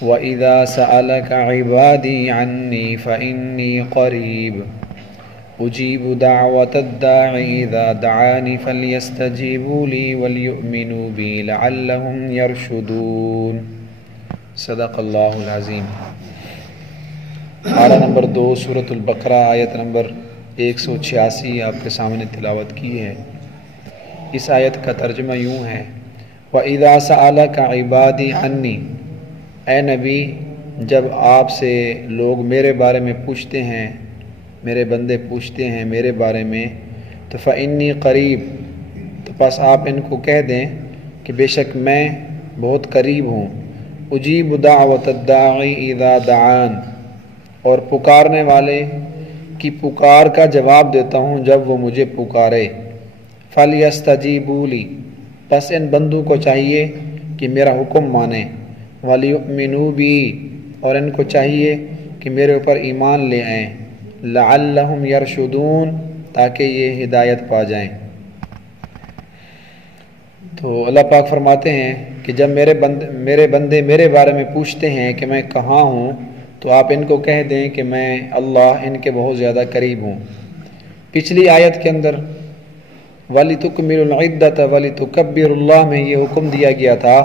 واذاسألک عبادی عنی فانی قریب اجیب دعوت الداعی اذا دعانی فلیستجیبوا لی ولیؤمنوا بی لعلہم یرشدون۔ صدق اللہ العظیم۔ پارہ نمبر 2 سورۃ البقرہ آیت نمبر 186 آپ کے سامنے تلاوت کی ہے۔ اس آیت کا ترجمہ یوں ہے: وَإِذَا سَأَلَكَ عِبَادِي عَنِّي، اے نبی جب آپ سے لوگ میرے بارے میں پوچھتے ہیں، میرے بندے پوچھتے ہیں میرے بارے میں، تو فَإِنِّي قریب، تو پس آپ ان کو کہہ دیں کہ بے شک میں بہت قریب ہوں۔ اجیب دعوت الداعی اذا دعان، اور پکارنے والے کی پکار کا جواب دیتا ہوں جب وہ مجھے پکارے۔ فلیستجیبوا لی، پس ان بندوں کو چاہیے کہ میرا حکم مانیں۔ ولیؤمنوا بی، اور ان کو چاہیے کہ میرے اوپر ایمان لے آئیں۔ لعلہم یرشدون، تاکہ یہ ہدایت پا جائیں۔ تو اللہ پاک فرماتے ہیں کہ جب میرے بندے میرے بارے میں پوچھتے ہیں کہ میں کہاں ہوں، تو آپ ان کو کہہ دیں کہ میں اللہ ان کے بہت زیادہ قریب ہوں۔ پچھلی آیت کے اندر وَلِتُكْمِلُوا الْعِدَّةَ وَلِتُكَبِّرُوا اللَّهَ میں یہ حکم دیا گیا تھا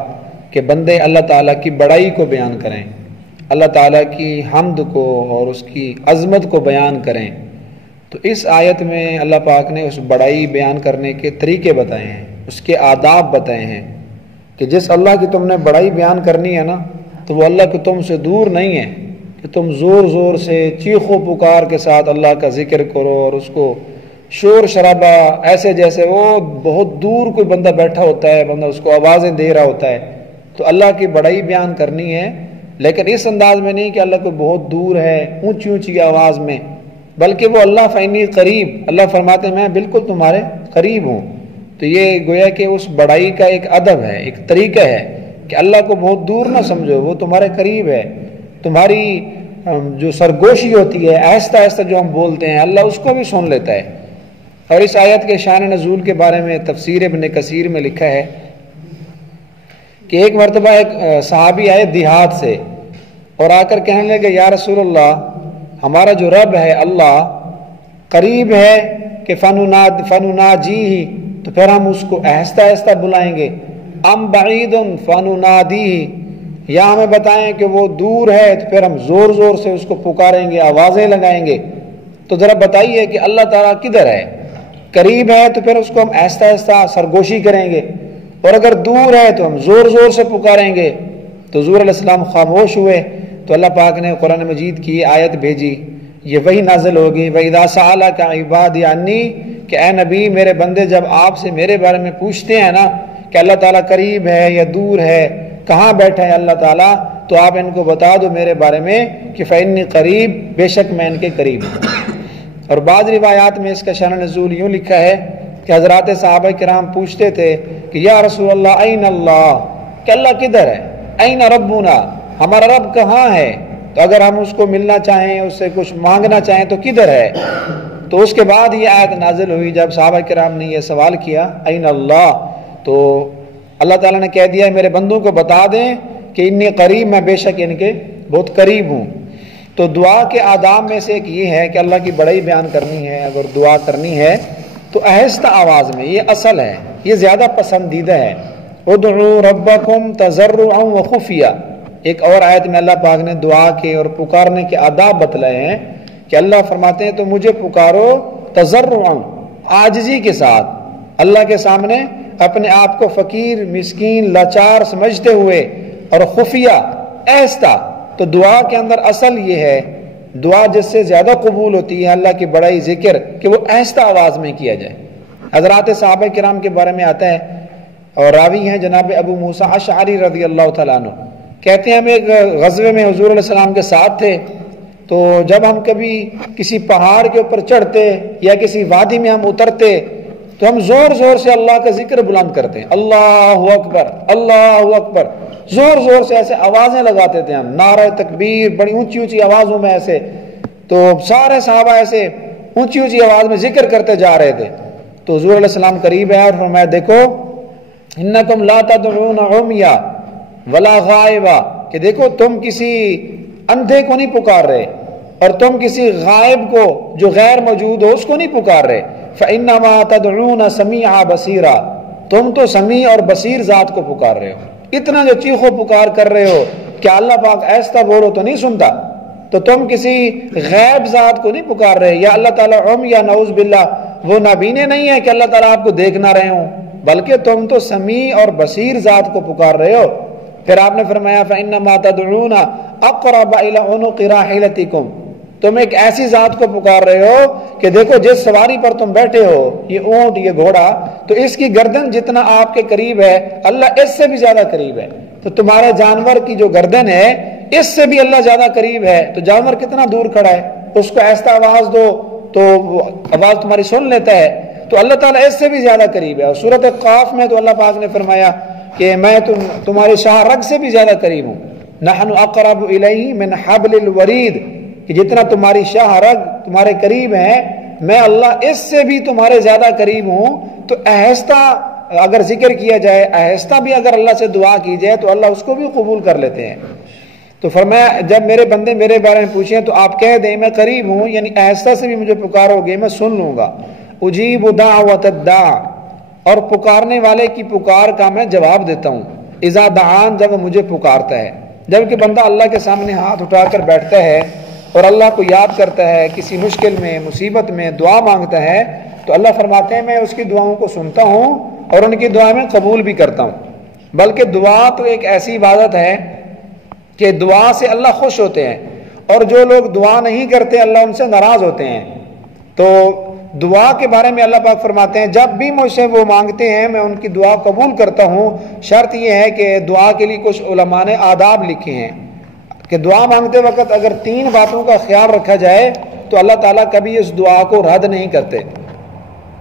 کہ بندے اللہ تعالیٰ کی بڑائی کو بیان کریں، اللہ تعالیٰ کی حمد کو اور اس کی عظمت کو بیان کریں۔ تو اس آیت میں اللہ پاک نے اس بڑائی بیان کرنے کے طریقے بتائے ہیں، اس کے آداب بتائے ہیں کہ جس اللہ کی تم نے بڑائی بیان کرنی ہے نا، تو وہ اللہ کہ تم سے دور نہیں ہے کہ تم زور زور سے چیخ و پکار کے ساتھ اللہ کا ذکر کرو اور اس کو شور شرابہ ایسے جیسے وہ بہت دور کوئی بندہ بیٹھا ہوتا ہے، بندہ اس کو آوازیں دے رہا ہوتا ہے۔ تو اللہ کی بڑائی بیان کرنی ہے، لیکن اس انداز میں نہیں کہ اللہ کو بہت دور ہے اونچی اونچی آواز میں، بلکہ وہ اللہ فانی قریب، اللہ فرماتے ہیں میں بالکل تمہارے قریب ہوں۔ تو یہ گویا کہ اس بڑائی کا ایک ادب ہے، ایک طریقہ ہے کہ اللہ کو بہت دور نہ سمجھو، وہ تمہارے قریب ہے۔ تمہاری جو سرگوشی ہوتی ہے، آہستہ آہستہ جو ہم بولتے ہیں، اللہ اس کو بھی سن لیتا ہے۔ اور اس آیت کے شان نزول کے بارے میں تفسیر ابن کثیر میں لکھا ہے کہ ایک مرتبہ ایک صحابی آئے دیہات سے اور آ کر کہنے لگے یا رسول اللہ، ہمارا جو رب ہے اللہ قریب ہے کہ فنناجی ہی، تو پھر ہم اس کو آہستہ آہستہ بلائیں گے، ام بعید فننادی ہی، یا ہمیں بتائیں کہ وہ دور ہے تو پھر ہم زور زور سے اس کو پکاریں گے، آوازیں لگائیں گے۔ تو ذرا بتائیے کہ اللہ تعالیٰ کدھر ہے؟ قریب ہے تو پھر اس کو ہم آہستہ آہستہ سرگوشی کریں گے، اور اگر دور ہے تو ہم زور زور سے پکاریں گے۔ تو حضور علیہ السلام خاموش ہوئے، تو اللہ پاک نے قرآن مجید کی آیت بھیجی، یہ وہی نازل ہوگی وَإِذَا سَأَلَكَ عِبَادِي عَنِّي، کہ اے نبی میرے بندے جب آپ سے میرے بارے میں پوچھتے ہیں نا کہ اللہ تعالیٰ قریب ہے یا دور ہے، کہاں بیٹھا ہے اللہ تعالیٰ، تو آپ ان کو بتا دو میرے بارے میں کہ فَإِنِّي قریب، بے شک میں ان کے قریب ہوں۔ اور بعض روایات میں اس کا شان نزول یوں لکھا ہے کہ حضرات صحابہ کرام پوچھتے تھے کہ یا رسول اللہ این اللہ، کہ اللہ کدھر ہے؟ این ربنا، ہمارا رب کہاں ہے؟ تو اگر ہم اس کو ملنا چاہیں، اس سے کچھ مانگنا چاہیں تو کدھر ہے؟ تو اس کے بعد یہ آیت نازل ہوئی جب صحابہ کرام نے یہ سوال کیا این اللہ، تو اللہ تعالیٰ نے کہہ دیا میرے بندوں کو بتا دیں کہ انی قریب، میں بے شک ان کے بہت قریب ہوں۔ تو دعا کے آداب میں سے ایک یہ ہے کہ اللہ کی بڑائی بیان کرنی ہے، اگر دعا کرنی ہے تو آہستہ آواز میں، یہ اصل ہے، یہ زیادہ پسندیدہ ہے۔ ادعوا ربکم تضرعا وخفیا، ایک اور آیت میں اللہ پاک نے دعا کے اور پکارنے کے آداب بتلائے ہیں کہ اللہ فرماتے ہیں تو مجھے پکارو تضرعا، عاجزی کے ساتھ، اللہ کے سامنے اپنے آپ کو فقیر، مسکین، لاچار سمجھتے ہوئے، اور خفیہ، آہستہ۔ تو دعا کے اندر اصل یہ ہے، دعا جس سے زیادہ قبول ہوتی ہے اللہ کی بڑائی ذکر، کہ وہ آہستہ آواز میں کیا جائے۔ حضرات صحابہ کرام کے بارے میں آتا ہے، اور راوی ہیں جناب ابو موسیٰ اشعری رضی اللہ تعالیٰ عنہ، کہتے ہیں ہم ایک غزوے میں حضور علیہ السلام کے ساتھ تھے، تو جب ہم کبھی کسی پہاڑ کے اوپر چڑھتے یا کسی وادی میں ہم اترتے تو ہم زور زور سے اللہ کا ذکر بلند کرتے ہیں، اللہ اکبر اللہ اکبر، زور زور سے ایسے آوازیں لگاتے تھے ہم، نعرہ تکبیر بڑی اونچی اونچی آوازوں میں ایسے۔ تو سارے صحابہ ایسے اونچی اونچی آواز میں ذکر کرتے جا رہے تھے۔ تو حضور علیہ السلام قریب ہے اور فرمایا دیکھو انکم لا تدعون عمیا ولا غائبا، کہ دیکھو تم کسی اندھے کو نہیں پکار رہے اور تم کسی غائب کو جو غیر موجود ہو اس کو نہیں پکار رہے. فَإِنَّمَا تَدْعُونَ سَمِيعًا بَصِيرًا، تم تو سمیع اور بصیر ذات کو پکار رہے ہو. اتنا جو چیخو پکار کر رہے ہو کہ اللہ پاک ایسا بولو تو نہیں سنتا، تو تم کسی غیب ذات کو نہیں پکار رہے. یا اللہ تعالیٰ یا نعوذ باللہ وہ نابینے نہیں ہے کہ اللہ تعالیٰ آپ کو دیکھ نہ رہے ہوں، بلکہ تم تو سمیع اور بصیر ذات کو پکار رہے ہو. پھر آپ نے فرمایا فَإِنَّمَا تَدْعُونَ أَقْرَبَ إِلَىٰ عُنُقِ رَاحِلَتِكُمْ، تم ایک ایسی ذات کو پکار رہے ہو کہ دیکھو جس سواری پر تم بیٹھے ہو، یہ اونٹ یہ گھوڑا، تو اس کی گردن جتنا آپ کے قریب ہے اللہ اس سے بھی زیادہ قریب ہے. تو تمہارے جانور کی جو گردن ہے اس سے بھی اللہ زیادہ قریب ہے. تو جانور کتنا دور کھڑا ہے، اس کو ایسا آواز دو تو وہ آواز تمہاری سن لیتا ہے. تو اللہ تعالیٰ اس سے بھی زیادہ قریب ہے. اور سورۃ قاف میں تو اللہ پاک نے فرمایا کہ میں تمہارے شاہ رگ سے بھی زیادہ قریب ہوں. نحن اقرب الیہ من حبل الورید، کہ جتنا تمہاری شاہ رگ تمہارے قریب ہیں میں اللہ اس سے بھی تمہارے زیادہ قریب ہوں. تو آہستہ اگر ذکر کیا جائے، آہستہ بھی اگر اللہ سے دعا کی جائے تو اللہ اس کو بھی قبول کر لیتے ہیں. تو فرمایا جب میرے بندے میرے بارے میں پوچھیں تو آپ کہہ دیں میں قریب ہوں، یعنی آہستہ سے بھی مجھے پکارو گے میں سن لوں گا. اجیب دعوت الداع، اور پکارنے والے کی پکار کا میں جواب دیتا ہوں. اذا دعان، جب وہ مجھے پکارتا ہے. جب کہ بندہ اللہ کے سامنے ہاتھ اٹھا کر بیٹھتا ہے اور اللہ کو یاد کرتا ہے، کسی مشکل میں مصیبت میں دعا مانگتا ہے، تو اللہ فرماتے ہیں میں اس کی دعاؤں کو سنتا ہوں اور ان کی دعا میں قبول بھی کرتا ہوں. بلکہ دعا تو ایک ایسی عبادت ہے کہ دعا سے اللہ خوش ہوتے ہیں، اور جو لوگ دعا نہیں کرتے اللہ ان سے ناراض ہوتے ہیں. تو دعا کے بارے میں اللہ پاک فرماتے ہیں جب بھی مجھ سے وہ مانگتے ہیں میں ان کی دعا قبول کرتا ہوں. شرط یہ ہے کہ دعا کے لیے کچھ علماء نے آداب لکھے ہیں کہ دعا مانگتے وقت اگر 3 باتوں کا خیال رکھا جائے تو اللہ تعالیٰ کبھی اس دعا کو رد نہیں کرتے.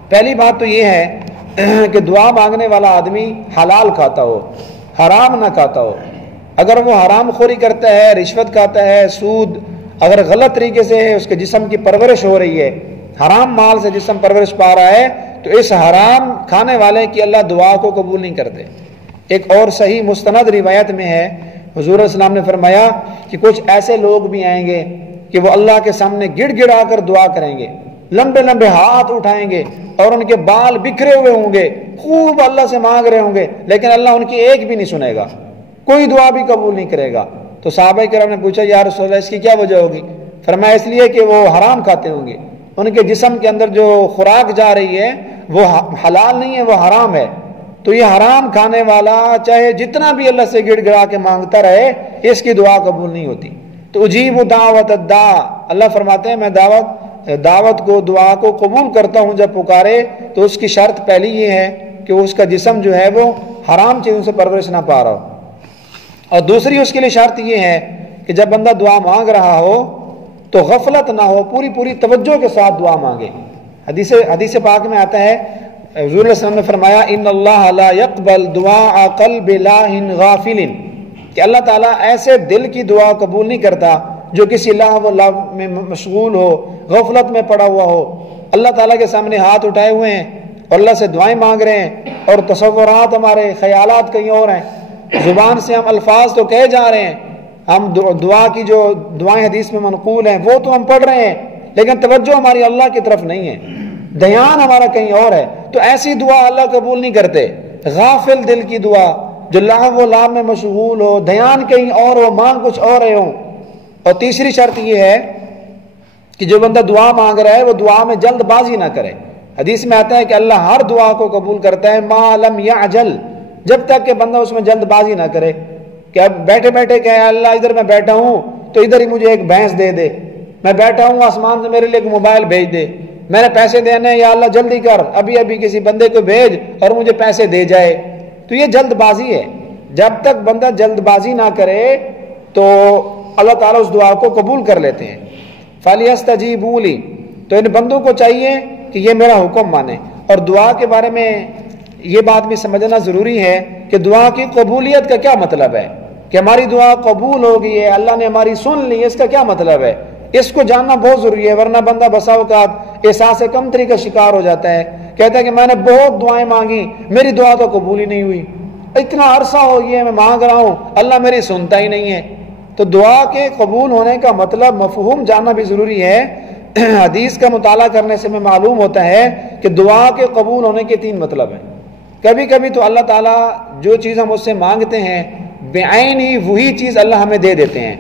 پہلی بات تو یہ ہے کہ دعا مانگنے والا آدمی حلال کھاتا ہو، حرام نہ کھاتا ہو. اگر وہ حرام خوری کرتا ہے، رشوت کھاتا ہے، سود، اگر غلط طریقے سے اس کے جسم کی پرورش ہو رہی ہے، حرام مال سے جسم پرورش پا رہا ہے، تو اس حرام کھانے والے کی اللہ دعا کو قبول نہیں کرتے. ایک اور صحیح مستند روایت میں ہے حضور علیہ السلام نے فرمایا کہ کچھ ایسے لوگ بھی آئیں گے کہ وہ اللہ کے سامنے گڑ گڑا کر دعا کریں گے، لمبے لمبے ہاتھ اٹھائیں گے اور ان کے بال بکھرے ہوئے ہوں گے، خوب اللہ سے مانگ رہے ہوں گے، لیکن اللہ ان کی ایک بھی نہیں سنے گا، کوئی دعا بھی قبول نہیں کرے گا. تو صحابہ کرام نے پوچھا یا رسول اللہ اس کی کیا وجہ ہوگی؟ فرمایا اس لیے کہ وہ حرام کھاتے ہوں گے، ان کے جسم کے اندر جو خوراک جا رہی ہے وہ حلال نہیں ہے، وہ حرام ہے. تو یہ حرام کھانے والا چاہے جتنا بھی اللہ سے گڑ گڑا کے مانگتا رہے اس کی دعا قبول نہیں ہوتی. تو اجیب دعوت الداع، اللہ فرماتے ہیں میں دعوت کو دعا کو قبول کرتا ہوں جب پکارے. تو اس کی شرط پہلی یہ ہے کہ اس کا جسم جو ہے وہ حرام چیزوں سے پرورش نہ پا رہا ہو، اور دوسری اس کے لیے شرط یہ ہے کہ جب بندہ دعا مانگ رہا ہو تو غفلت نہ ہو، پوری توجہ کے ساتھ دعا مانگے. حدیث پاک میں آتا ہے حضور علیہ السلام نے فرمایا ان اللہ لا يقبل دعاء قلب لاہ غافل، کہ اللہ تعالیٰ ایسے دل کی دعا قبول نہیں کرتا جو کسی لہو و لعب میں مشغول ہو، غفلت میں پڑا ہوا ہو. اللہ تعالیٰ کے سامنے ہاتھ اٹھائے ہوئے ہیں اور اللہ سے دعائیں مانگ رہے ہیں اور تصورات ہمارے خیالات کہیں اور ہیں، زبان سے ہم الفاظ تو کہے جا رہے ہیں، ہم دعا کی جو دعائیں حدیث میں منقول ہیں وہ تو ہم پڑھ رہے ہیں، لیکن توجہ ہماری اللہ کی طرف نہیں ہے، دھیان ہمارا کہیں اور ہے. تو ایسی دعا اللہ قبول نہیں کرتے. غافل دل کی دعا جو لہو و لعب میں مشغول ہو، دھیان کہیں اور ہو، مانگ کچھ اور رہے ہوں. اور تیسری شرط یہ ہے کہ جو بندہ دعا مانگ رہا ہے وہ دعا میں جلد بازی نہ کرے. حدیث میں آتا ہے کہ اللہ ہر دعا کو قبول کرتا ہے ما لم یعجل، جب تک کہ بندہ اس میں جلد بازی نہ کرے کہ اب بیٹھے بیٹھے کہ اللہ ادھر میں بیٹھا ہوں تو ادھر ہی مجھے ایک بھینس دے دے، میں بیٹھا ہوں آسمان سے میرے لیے ایک موبائل بھیج دے، میں نے پیسے دینے یا اللہ جلدی کر، ابھی کسی بندے کو بھیج اور مجھے پیسے دے جائے. تو یہ جلد بازی ہے. جب تک بندہ جلد بازی نہ کرے تو اللہ تعالیٰ اس دعا کو قبول کر لیتے ہیں. فَلْيَسْتَجِيبُوا لِي، تو ان بندوں کو چاہیے کہ یہ میرا حکم مانے. اور دعا کے بارے میں یہ بات بھی سمجھنا ضروری ہے کہ دعا کی قبولیت کا کیا مطلب ہے، کہ ہماری دعا قبول ہو گئی ہے، اللہ نے ہماری سن لی، اس کا کیا مطلب ہے، اس کو جاننا بہت ضروری ہے. ورنہ بندہ بسا اوقات احساس کمتری کا شکار ہو جاتا ہے، کہتا ہے کہ میں نے بہت دعائیں مانگی میری دعا تو قبول ہی نہیں ہوئی. اتنا عرصہ ہو گیا میں مانگ رہا ہوں، اللہ میری سنتا ہی نہیں ہے۔ تو دعا کے قبول ہونے کا مطلب مفہوم جاننا بھی ضروری ہے۔ حدیث کا مطالعہ کرنے سے میں معلوم ہوتا ہے کہ دعا کے قبول ہونے کے 3 مطلب ہیں۔ کبھی کبھی تو اللہ تعالیٰ جو چیز ہم اس سے مانگتے ہیں بعین ہی وہی چیز اللہ ہمیں دے دیتے ہیں،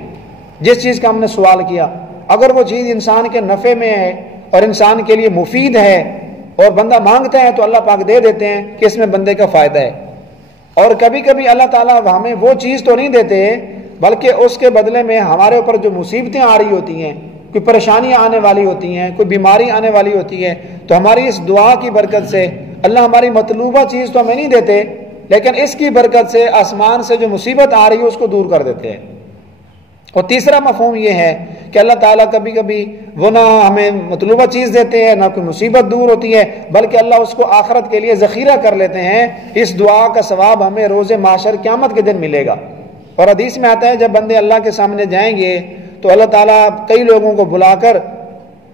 جس چیز کا ہم نے سوال کیا، اگر وہ چیز انسان کے نفع میں ہے اور انسان کے لیے مفید ہے اور بندہ مانگتا ہے تو اللہ پاک دے دیتے ہیں کہ اس میں بندے کا فائدہ ہے۔ اور کبھی کبھی اللہ تعالیٰ ہمیں وہ چیز تو نہیں دیتے بلکہ اس کے بدلے میں ہمارے اوپر جو مصیبتیں آ رہی ہوتی ہیں، کوئی پریشانیاں آنے والی ہوتی ہیں، کوئی بیماری آنے والی ہوتی ہے، تو ہماری اس دعا کی برکت سے اللہ ہماری مطلوبہ چیز تو ہمیں نہیں دیتے، لیکن اس کی برکت سے آسمان سے جو مصیبت آ رہی ہے اس کو دور کر دیتے ہیں۔ اور تیسرا مفہوم یہ ہے کہ اللہ تعالیٰ کبھی کبھی وہ نہ ہمیں مطلوبہ چیز دیتے ہیں، نہ کوئی مصیبت دور ہوتی ہے، بلکہ اللہ اس کو آخرت کے لیے ذخیرہ کر لیتے ہیں۔ اس دعا کا ثواب ہمیں روز محشر قیامت کے دن ملے گا۔ اور حدیث میں آتا ہے جب بندے اللہ کے سامنے جائیں گے تو اللہ تعالیٰ کئی لوگوں کو بلا کر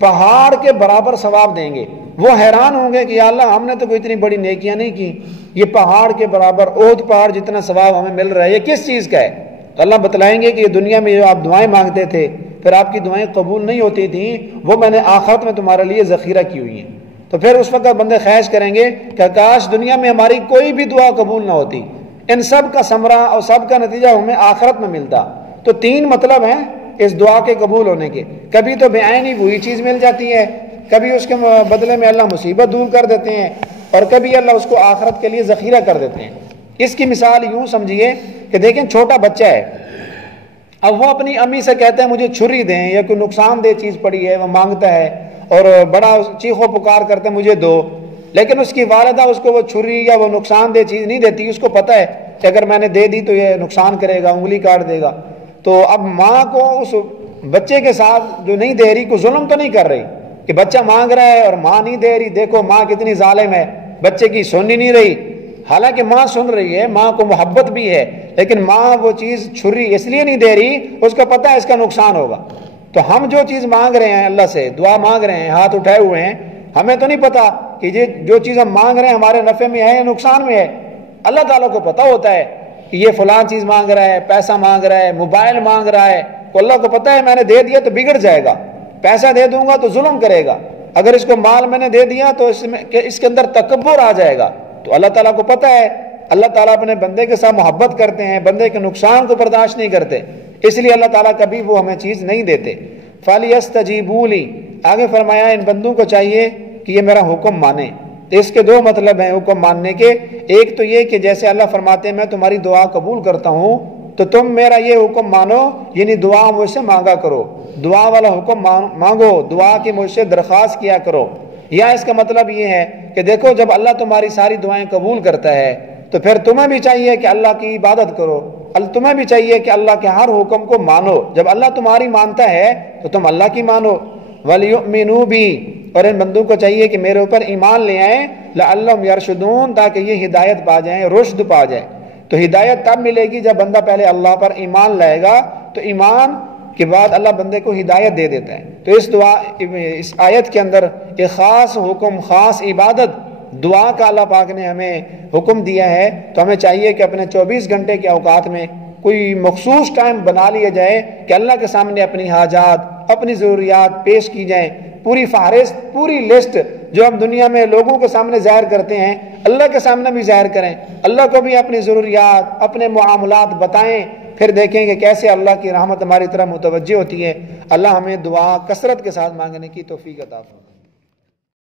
پہاڑ کے برابر ثواب دیں گے۔ وہ حیران ہوں گے کہ یا اللہ ہم نے تو کوئی اتنی بڑی نیکیاں نہیں کی، یہ پہاڑ کے برابر احد پہاڑ جتنا ثواب ہمیں مل رہا ہے، یہ کس چیز کا ہے؟ تو اللہ بتلائیں گے کہ یہ دنیا میں جو آپ دعائیں مانگتے تھے پھر آپ کی دعائیں قبول نہیں ہوتی تھیں، وہ میں نے آخرت میں تمہارے لیے ذخیرہ کی ہوئی ہیں۔ تو پھر اس وقت بندے خواہش کریں گے کہ کاش دنیا میں ہماری کوئی بھی دعا قبول نہ ہوتی، ان سب کا ثمرہ اور سب کا نتیجہ ہمیں آخرت میں ملتا۔ تو 3 مطلب ہیں اس دعا کے قبول ہونے کے، کبھی تو بعین ہی وہی چیز مل جاتی ہے، کبھی اس کے بدلے میں اللہ مصیبت دور کر دیتے ہیں، اور کبھی اللہ اس کو آخرت کے لیے ذخیرہ کر دیتے ہیں۔ اس کی مثال یوں سمجھیے کہ دیکھیں چھوٹا بچہ ہے، اب وہ اپنی امی سے کہتا ہے مجھے چھری دیں، یا کوئی نقصان دہ چیز پڑی ہے وہ مانگتا ہے اور بڑا چیخو پکار کرتے مجھے دو، لیکن اس کی والدہ اس کو وہ چھری یا وہ نقصان دہ چیز نہیں دیتی، اس کو پتہ ہے کہ اگر میں نے دے دی تو یہ نقصان کرے گا، انگلی کاٹ دے گا۔ تو اب ماں کو اس بچے کے ساتھ جو نہیں دے رہی کوئی ظلم تو نہیں کر رہی کہ بچہ مانگ رہا ہے اور ماں نہیں دے رہی، دیکھو ماں کتنی ظالم ہے، بچے کی سن ہی نہیں رہی۔ حالانکہ ماں سن رہی ہے، ماں کو محبت بھی ہے، لیکن ماں وہ چیز چھری اس لیے نہیں دے رہی، اس کو پتہ ہے اس کا نقصان ہوگا۔ تو ہم جو چیز مانگ رہے ہیں اللہ سے، دعا مانگ رہے ہیں، ہاتھ اٹھائے ہوئے ہیں، ہمیں تو نہیں پتا کہ یہ جو چیز ہم مانگ رہے ہیں ہمارے نفع میں ہے یا نقصان میں ہے۔ اللہ تعالیٰ کو پتہ ہوتا ہے کہ یہ فلاں چیز مانگ رہا ہے، پیسہ مانگ رہا ہے، موبائل مانگ رہا ہے، تو اللہ کو پتہ ہے میں نے دے دیا تو بگڑ جائے گا، پیسہ دے دوں گا تو ظلم کرے گا، اگر اس کو مال میں نے دے دیا تو اس کے اندر تکبر آ جائے گا۔ تو اللہ تعالیٰ کو پتہ ہے، اللہ تعالیٰ اپنے بندے کے ساتھ محبت کرتے ہیں، بندے کے نقصان کو برداشت نہیں کرتے، اس لیے اللہ تعالیٰ کبھی وہ ہمیں چیز نہیں دیتے۔ فَلْيَسْتَجِيبُوا لِي، آگے فرمایا ان بندوں کو چاہیے کہ یہ میرا حکم مانے۔ تو اس کے 2 مطلب ہیں حکم ماننے کے، ایک تو یہ کہ جیسے اللہ فرماتے ہیں میں تمہاری دعا قبول کرتا ہوں تو تم میرا یہ حکم مانو، یعنی دعا مجھ سے مانگا کرو، دعا والا حکم مانگو، دعا کی مجھ سے درخواست کیا کرو۔ یا اس کا مطلب یہ ہے کہ دیکھو جب اللہ تمہاری ساری دعائیں قبول کرتا ہے تو پھر تمہیں بھی چاہیے کہ اللہ کی عبادت کرو، تمہیں بھی چاہیے کہ اللہ کے ہر حکم کو مانو۔ جب اللہ تمہاری مانتا ہے تو تم اللہ کی مانو۔ وَلْيُؤْمِنُوا بِي، اور ان بندوں کو چاہیے کہ میرے اوپر ایمان لے آئیں، لَعَلَّهُمْ يَرْشُدُونَ، تاکہ یہ ہدایت پا جائیں، رشد پا جائیں۔ تو ہدایت تب ملے گی جب بندہ پہلے اللہ پر ایمان لائے گا، تو ایمان کے بعد اللہ بندے کو ہدایت دے دیتا ہے۔ تو اس آیت کے اندر ایک خاص حکم، خاص عبادت دعا کا اللہ پاک نے ہمیں حکم دیا ہے، تو ہمیں چاہیے کہ اپنے 24 گھنٹے کے اوقات میں کوئی مخصوص ٹائم بنا لیا جائے کہ اللہ کے سامنے اپنی حاجات، اپنی ضروریات پیش کی جائیں، پوری فہرست، پوری لسٹ جو ہم دنیا میں لوگوں کے سامنے ظاہر کرتے ہیں اللہ کے سامنے بھی ظاہر کریں، اللہ کو بھی اپنی ضروریات، اپنے معاملات بتائیں، پھر دیکھیں کہ کیسے اللہ کی رحمت ہماری طرف متوجہ ہوتی ہے۔ اللہ ہمیں دعا کثرت کے ساتھ مانگنے کی توفیق عطا فرمائے۔